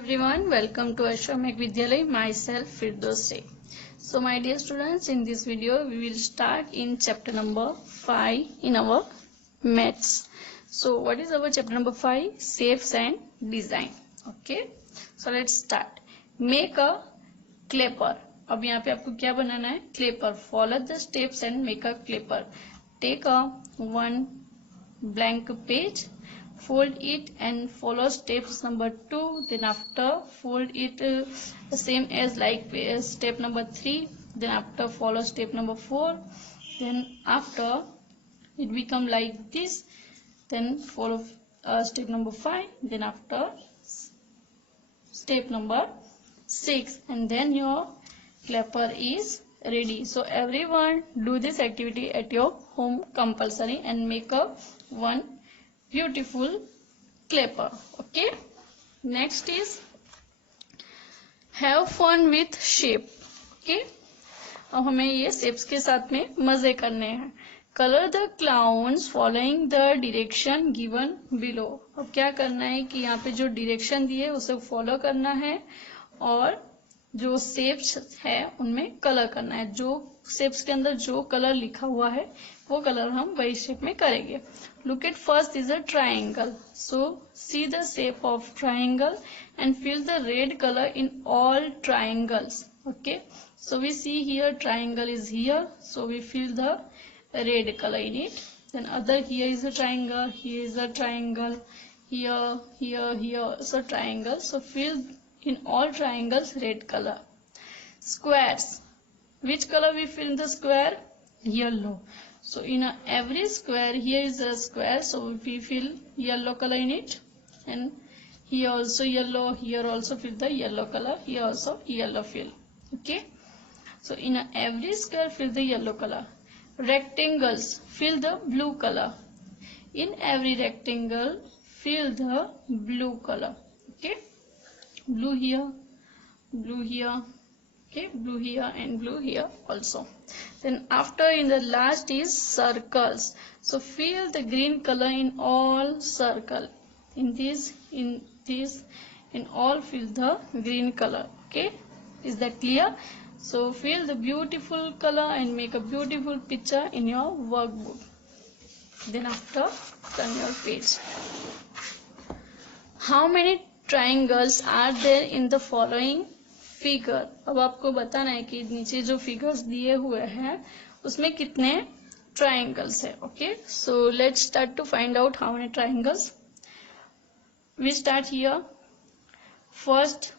everyone, welcome to Ashramik Vidyalay, myself Firdos Sheikh. So my dear students, in this video we will start in chapter number 5 in our maths. So what is our chapter number 5? Shapes and design. Okay, so let's start. Make a clapper. अब यहाँ पे आपको क्या बनाना है? Clapper. Follow the steps and make a clapper. Take a one blank page, fold it and follow steps number 2, then after fold it same as like step number 3, then after follow step number 4, then after it become like this, then follow step number 5, then after step number 6, and then your clapper is ready. So everyone do this activity at your home compulsory and make a one beautiful clapper. Okay, next is have fun with shape. Okay, अब हमें ये shapes के साथ में मजे करने हैं. Color the clowns following the direction given below. अब क्या करना है कि यहाँ पे जो direction दिए उसे follow करना है और जो shapes है उनमें कलर करना है. जो shapes के अंदर जो कलर लिखा हुआ है वो कलर हम वही shape में करेंगे. Look at first is a triangle. So see the shape of triangle and fill the red color in all triangles. Okay, so we see here triangle is here, so we fill the red color in it. Then other here is a triangle, here is a triangle, here, so triangle. So fill in all triangles red color. Squares. Which color we fill in the square? Yellow. So in every square, here is a square, so we fill yellow color in it, and here also yellow, here also fill the yellow color, here also yellow fill. Okay, so in every square fill the yellow color. Rectangles, fill the blue color. In every rectangle fill the blue color. Okay, blue here, okay, blue here and blue here also. Then after in the last is circles, so fill the green color in all circle. In this, in all fill the green color. Okay, is that clear? So fill the beautiful color and make a beautiful picture in your workbook. Then after turn your page. How many triangles are there in the following figure? अब आपको बताना है कि नीचे जो figures दिए हुए हैं उसमें कितने ट्राइंगल्स है. Okay, so let's start to find out how many triangles. We start here. First,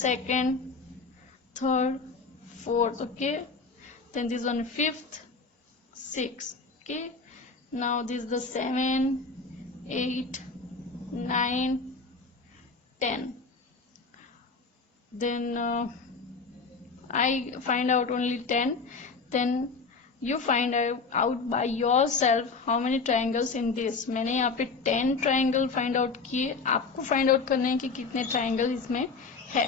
second, third, fourth. Okay, then this one fifth, six. Okay, now this the 7, 8, 9, 10. Then I find out only 10. Then you find out by yourself how many triangles in this. मैंने यहाँ पे 10 triangle find out किए, आपको find out करने हैं कि कितने triangle इसमें है.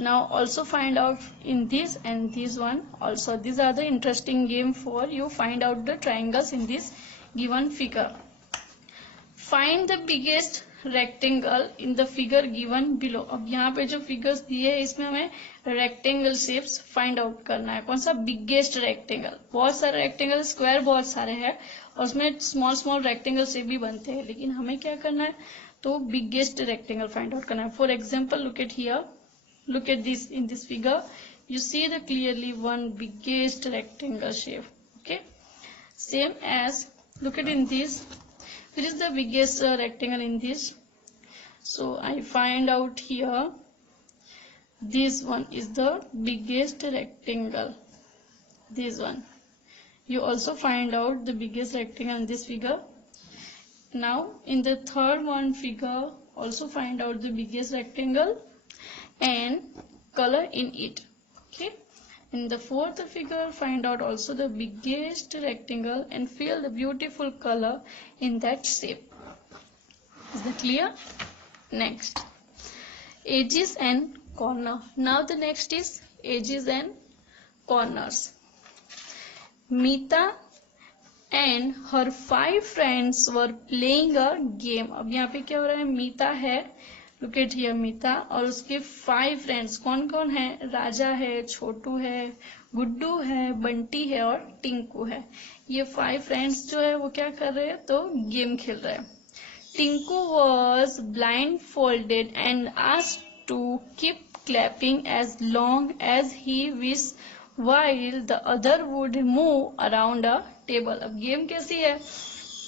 Now also find out in this and this one also. These are the interesting game for you find out the triangles in this given figure. Find the biggest rectangle in the figure given below. अब यहाँ पे जो figures दिए है इसमें हमें rectangle shapes find out करना है. कौन सा? Biggest rectangle. बहुत सारे रेक्टेंगल, स्क्वायर बहुत सारे हैं और उसमें स्मॉल स्मॉल रेक्टेंगल शेप भी बनते हैं, लेकिन हमें क्या करना है? तो बिगेस्ट रेक्टेंगल फाइंड आउट करना है. For example look at here, look at this. In this figure you see the clearly one biggest rectangle shape. Okay, same as look at in this. Which is the biggest rectangle in this? So I find out here this one is the biggest rectangle. This one. You also find out the biggest rectangle in this figure. Now in the third one figure also find out the biggest rectangle and color in it. Okay. In the fourth figure find out also the biggest rectangle and fill the beautiful color in that shape. Is that clear? Next, edges and corner. Now the next is edges and corners. Meeta and her 5 friends were playing a game. अब यहाँ पे क्या हो रहा है? मीता है, look at here मीता और उसके 5 फ्रेंड्स कौन कौन है, राजा है, छोटू है, गुड्डू है, बंटी है और टिंकू है। ये 5 फ्रेंड्स जो है वो क्या कर रहे हैं, तो गेम खेल रहे हैं। Tinku was blindfolded and asked to keep clapping as long as he wished while the other would move around a table। अब गेम कैसी है,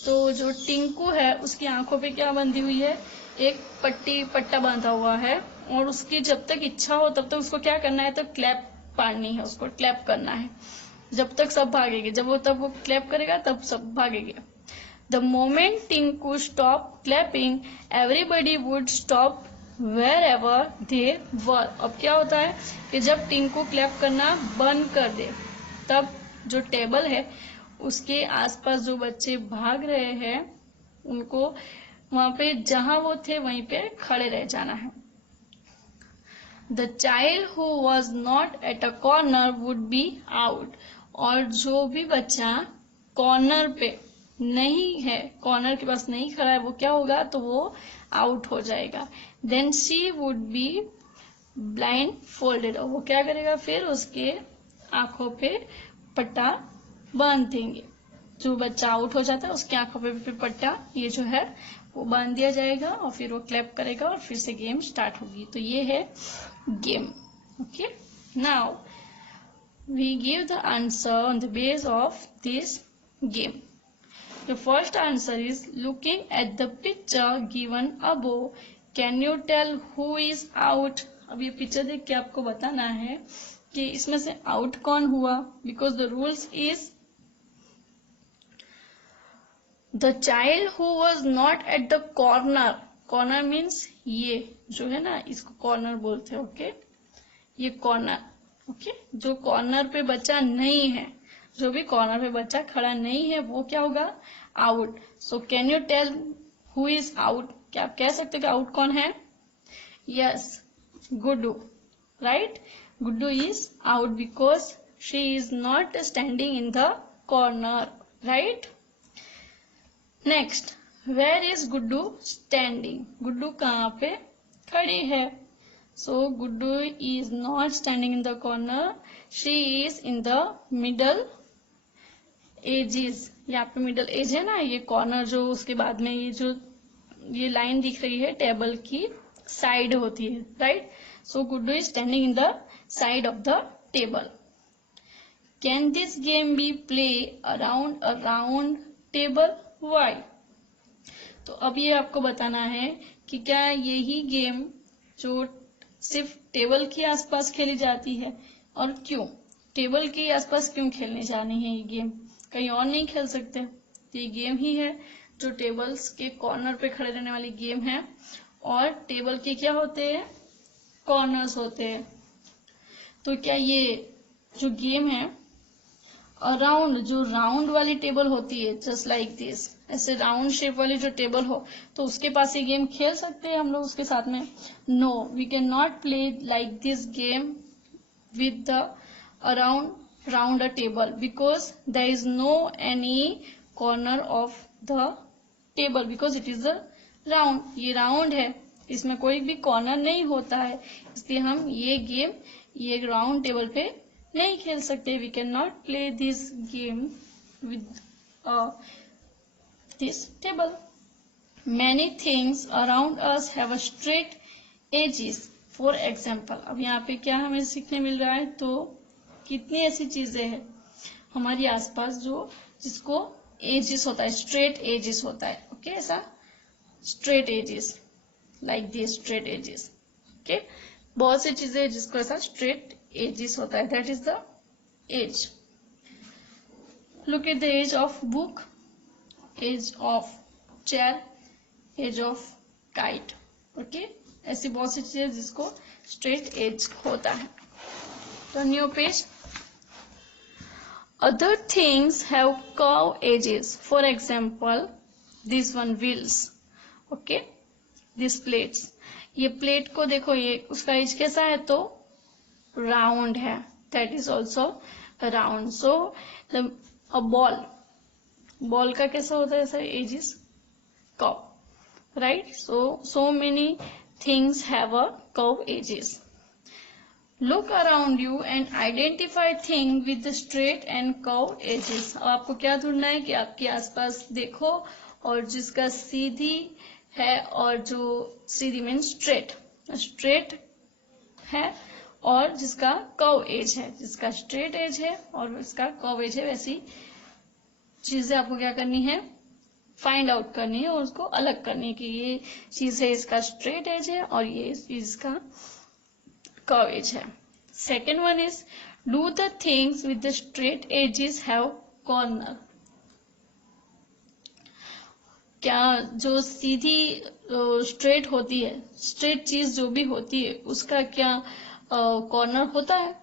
तो जो टिंकू है उसकी आंखों पे क्या बंधी हुई है, एक पट्टा बांधा हुआ है और उसकी जब तक इच्छा हो तब तक उसको क्या करना है, तो क्लैप पानी है, उसको क्लैप करना है जब तक सब भागेंगे। तब वो क्लैप करेगा तब सब भागेंगे। The moment Tinku stopped clapping, everybody would stop wherever they were। अब क्या होता है कि जब टिंकू क्लैप करना बंद कर दे तब जो टेबल है उसके आसपास जो बच्चे भाग रहे हैं उनको वहां पे जहां वो थे वहीं पे खड़े रह जाना है। The child who was not at a corner would be out। और जो भी बच्चा कॉर्नर पे नहीं है, कॉर्नर के पास नहीं खड़ा है, वो क्या होगा, तो वो आउट हो जाएगा। Then she would be blindfolded. और वो क्या करेगा, फिर उसके आंखों पे पट्टा बांध देंगे। जो बच्चा आउट हो जाता है उसके आंखों पे पट्टा ये जो है वो बांध दिया जाएगा और फिर वो क्लैप करेगा और फिर से गेम स्टार्ट होगी। तो ये है game. Okay, now we give the answer on the base of this game. The first answer is looking at the picture given above. Can you tell who is out? अब ये picture देख के आपको बताना है कि इसमें से आउट कौन हुआ। Because the rules is the child who was not at the corner. Corner means ये जो है ना, इसको कॉर्नर बोलते हैं। ओके, ये कॉर्नर। ओके, जो कॉर्नर पे बच्चा नहीं है, जो भी कॉर्नर पे बच्चा खड़ा नहीं है वो क्या होगा, out. So can you tell who is out? क्या आप कह सकते कि आउट कौन है? Yes, Guddu. Right, Guddu is out because she is not standing in the corner. Right, next, where is Guddu standing? Guddu कहाँ पे खड़ी है? So Guddu is not standing in the corner, she is in the middle edges. यहाँ पे middle age है ना, ये corner जो उसके बाद में ये लाइन दिख रही है टेबल की साइड होती है। Right, so Guddu is standing in the side of the table. Can this game be play around a round table? Why? तो अब ये आपको बताना है कि क्या यही गेम जो सिर्फ टेबल के आसपास खेली जाती है, और क्यों टेबल के आसपास क्यों खेलने जानी है ये गेम, कहीं और नहीं खेल सकते? तो ये गेम ही है जो टेबल्स के कॉर्नर पे खड़े रहने वाली गेम है, और टेबल के क्या होते हैं, कॉर्नर्स होते हैं। तो क्या ये जो गेम है अराउंड, जो राउंड वाली टेबल होती है, जस्ट लाइक दिस, ऐसे राउंड शेप वाली जो टेबल हो, तो उसके पास ये गेम खेल सकते हैं हम लोग उसके साथ में? No, we can not play like this game with the around round a table because there is no any corner of the table because it is a round। ये राउंड है, इसमें कोई भी कॉर्नर नहीं होता है, इसलिए हम ये गेम ये राउंड टेबल पे नहीं खेल सकते। We can not play this game with this table. Many things around us have a straight edges. For example, अब यहाँ पे क्या हमें सीखने मिल रहा है, तो कितनी ऐसी चीजें हैं हमारे आसपास जो जिसको एजेस होता है, स्ट्रेट एजेस होता है। ओके, ऐसा straight edges like this straight edges. Okay, बहुत सी चीजें हैं जिसको ऐसा स्ट्रेट एजेस होता है, that is the edge. Look at the edge of book, edge of chair, edge of kite. Okay, ऐसी बहुत सी चीजें जिसको स्ट्रेट एज होता है। Turn your page. Other things have curved edges. For example, this one wheels. Okay, these plates. ये plate को देखो, ये उसका एज कैसा है, तो राउंड है, that is also round. So a ball का कैसा होता है, ऐसा edge is curve. Right, so many things have a curved edges. Look around you and identify things with the straight and curved edges. अब आपको क्या ढूंढना है कि आपके आसपास देखो और जिसका सीधी है और जो सीधी मीन्स स्ट्रेट है और जिसका कर्व एज है, जिसका स्ट्रेट एज है और इसका कर्व एज है, वैसी चीजें आपको क्या करनी है, फाइंड आउट करनी है और उसको अलग करनी है कि ये चीज है इसका स्ट्रेट एज है और ये इसका कर्व एज है. Second one is do the things with the straight edges have corner. क्या जो सीधी स्ट्रेट होती है, स्ट्रेट चीज जो भी होती है उसका क्या कॉर्नर होता है,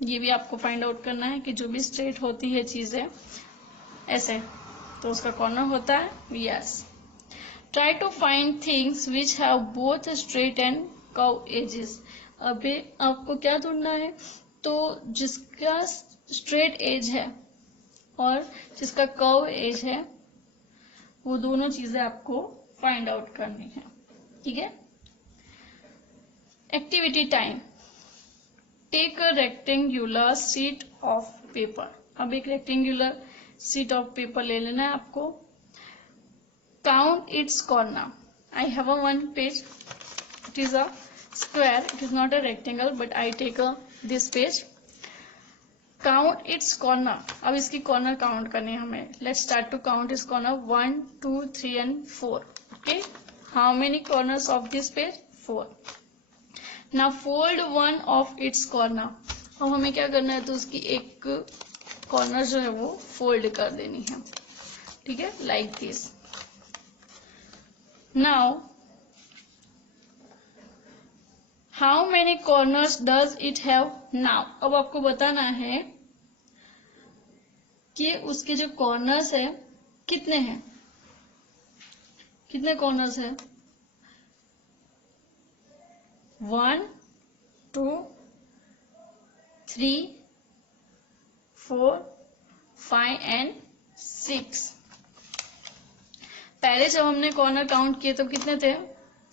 ये भी आपको फाइंड आउट करना है कि जो भी स्ट्रेट होती है चीजें ऐसे तो उसका कॉर्नर होता है. Yes. Try to find things which have both straight and curve edges. अभी आपको क्या ढूंढना है, तो जिसका स्ट्रेट एज है और जिसका कर्व एज है वो दोनों चीजें आपको फाइंड आउट करनी है. ठीक है. Activity time. Take a rectangular sheet of paper. अब एक रेक्टेंगुलर शीट ऑफ पेपर ले लेना है आपको. Count it's corner. I have a one page. It is a square. It is not a rectangle, but I take this page. Count its corner. अब इसकी corner count करनी है हमें. Let's start to count its corner. 1, 2, 3 and 4. Okay. How many corners of this page? 4. Now fold one of its corner. अब हमें क्या करना है, तो उसकी एक corner जो है वो fold कर देनी है. ठीक है, like this. Now How many corners does it have now? अब आपको बताना है कि उसके जो कॉर्नर्स है कितने हैं, कितने कॉर्नर्स है. 1, 2, 3, 4, 5 and 6. पहले जब हमने कॉर्नर काउंट किए तो कितने थे,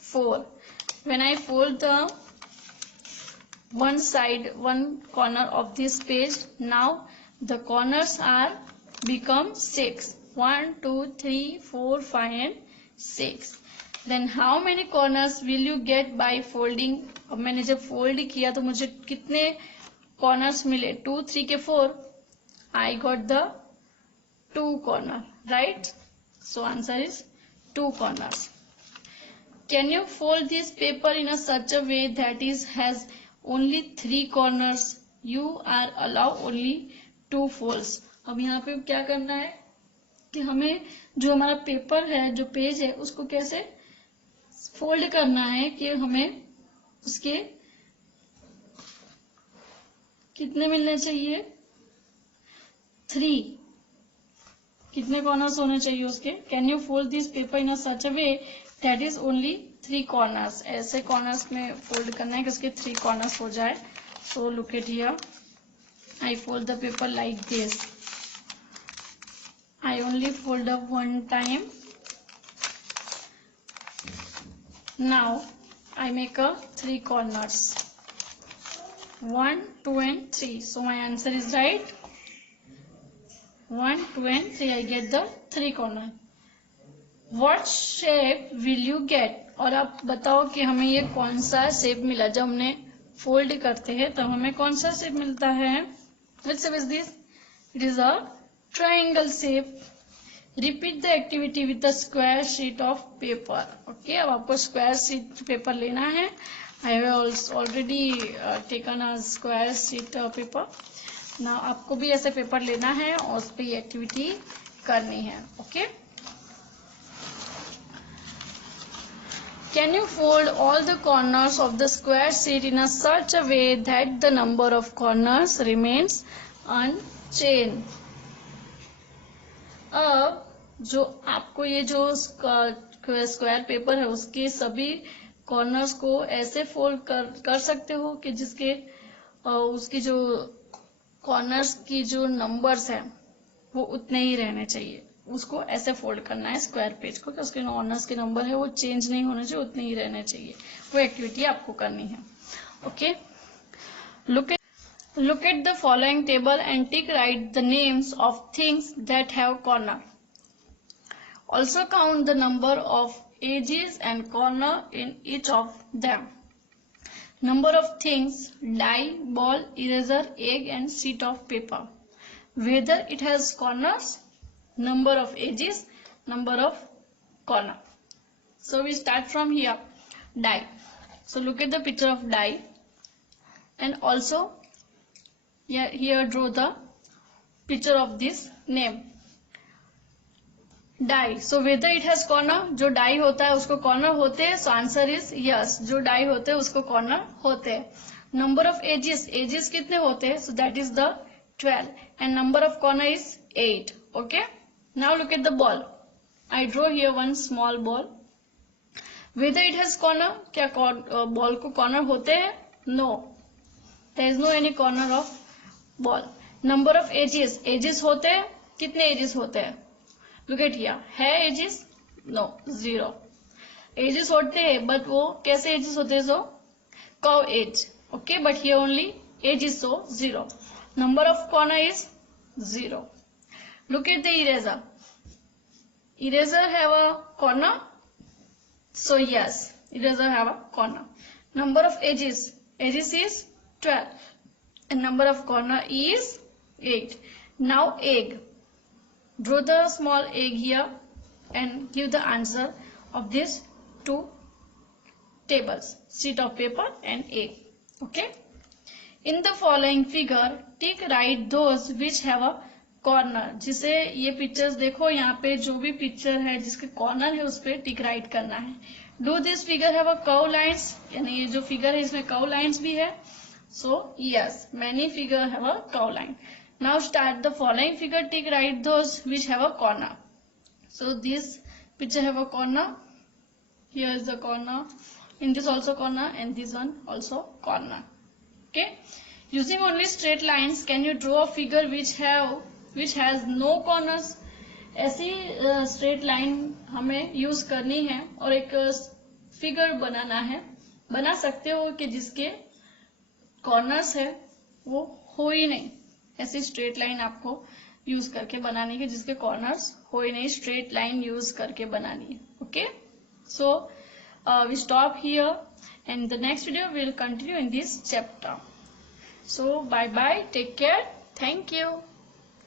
4. When I fold the one corner of this page, now the corners are become 6. 1, 2, 3, 4, 5 and 6. Then how many corners will you get by folding? अब मैंने जब फोल्ड किया तो मुझे कितने कॉर्नर्स मिले, 2, 3 के 4. I got the 2 corner, right? So answer is 2 corners. Can you fold this paper in a such a way that is has only 3 corners? You are allowed only 2 folds. अब यहाँ पे क्या करना है कि हमें जो हमारा पेपर है, जो पेज है, उसको कैसे फोल्ड करना है कि हमें उसके कितने मिलने चाहिए, 3. कितने कॉर्नर्स होने चाहिए उसके. Can you fold this paper in a such a way that is only 3 corners. ऐसे कॉर्नर्स में फोल्ड करना है कि उसके 3 corners हो जाए. So look at here. I fold the paper like this. I only fold up 1 time. Now I make a 3 corners. 1, 2 and 3. So my answer is right. 1, 2 and 3. I get the 3 corner. What shape will you get? और आप बताओ कि हमें ये कौन सा shape मिला. जब हमने फोल्ड करते हैं तब हमें कौन सा शेप मिलता है. What shape is this? It is a triangle shape. Repeat the activity with the square sheet of paper. Okay, अब आपको square sheet पेपर लेना है. I have already taken a square sheet paper. Now आपको भी ऐसे paper लेना है और उस पर ये एक्टिविटी करनी है. Okay. Can you fold all the corners of the square sheet in a such a way that the number of corners remains unchanged? अब जो आपको ये जो स्क्वायर पेपर है उसके सभी कॉर्नर्स को ऐसे फोल्ड कर सकते हो कि जिसके उसकी जो कॉर्नर्स की जो नंबर्स है वो उतने ही रहने चाहिए. उसको ऐसे फोल्ड करना है स्क्वायर पेज को कि उसके कॉर्नर्स के नंबर है वो चेंज नहीं होने चाहिए, उतने ही रहने चाहिए। वो एक्टिविटी आपको करनी है। Okay, look at the following table and tick write the names of things that have corner. Also count the number of edges and corner in each of them. Number of things: die, ball, eraser, egg and sheet of paper. Whether it has corners, number of edges, number of corner. So we start from here. Die. So look at the picture of die and also here draw the picture of this name. Die. So whether it has corner, जो die होता है उसको corner होते हैं, so answer is yes. जो die होते हैं उसको corner होते हैं. Number of edges, edges कितने होते हैं? So that is the 12 and number of corner is 8. Okay. Now look at the ball. I draw here one small ball. Whether it has corner, क्या ball को corner होते हैं? No. There is no any corner of ball. Number of edges, edges होते हैं, कितने edges होते हैं? Look at here. है edges? No, 0. Edges होते हैं, but वो कैसे edges होते हैं? So curve edge. Okay, but here only edge is so 0. Number of corner is 0. Look at the eraser. Eraser have a corner? So yes, eraser have a corner. Number of edges, edges is 12 and number of corner is 8. Now egg. Draw the small egg here and give the answer of these two tables, sheet of paper and egg. Okay. In the following figure, tick write those which have a corner. जिसे ये pictures देखो, यहाँ पे जो भी picture है जिसके corner है उस पर टिक राइट करना है. Do this figure have a curve lines, यानी ये जो फिगर है इसमें कर्व लाइंस भी है. So yes, many figure have a curve line. Now start the following figure, tick right those which have a corner. So this picture have a corner, here is the corner, in this also corner and this one also corner. Okay, using only straight lines can you draw a figure which has no corners. ऐसी straight line हमें use करनी है और एक figure बनाना है. बना सकते हो कि जिसके कॉर्नर्स है वो हो ही नहीं. ऐसी स्ट्रेट लाइन आपको यूज करके बनानी है जिसके कॉर्नर्स हो ही नहीं. स्ट्रेट लाइन यूज करके बनानी है. Okay, so we stop here and the next video will continue in this chapter. So bye bye, take care, thank you.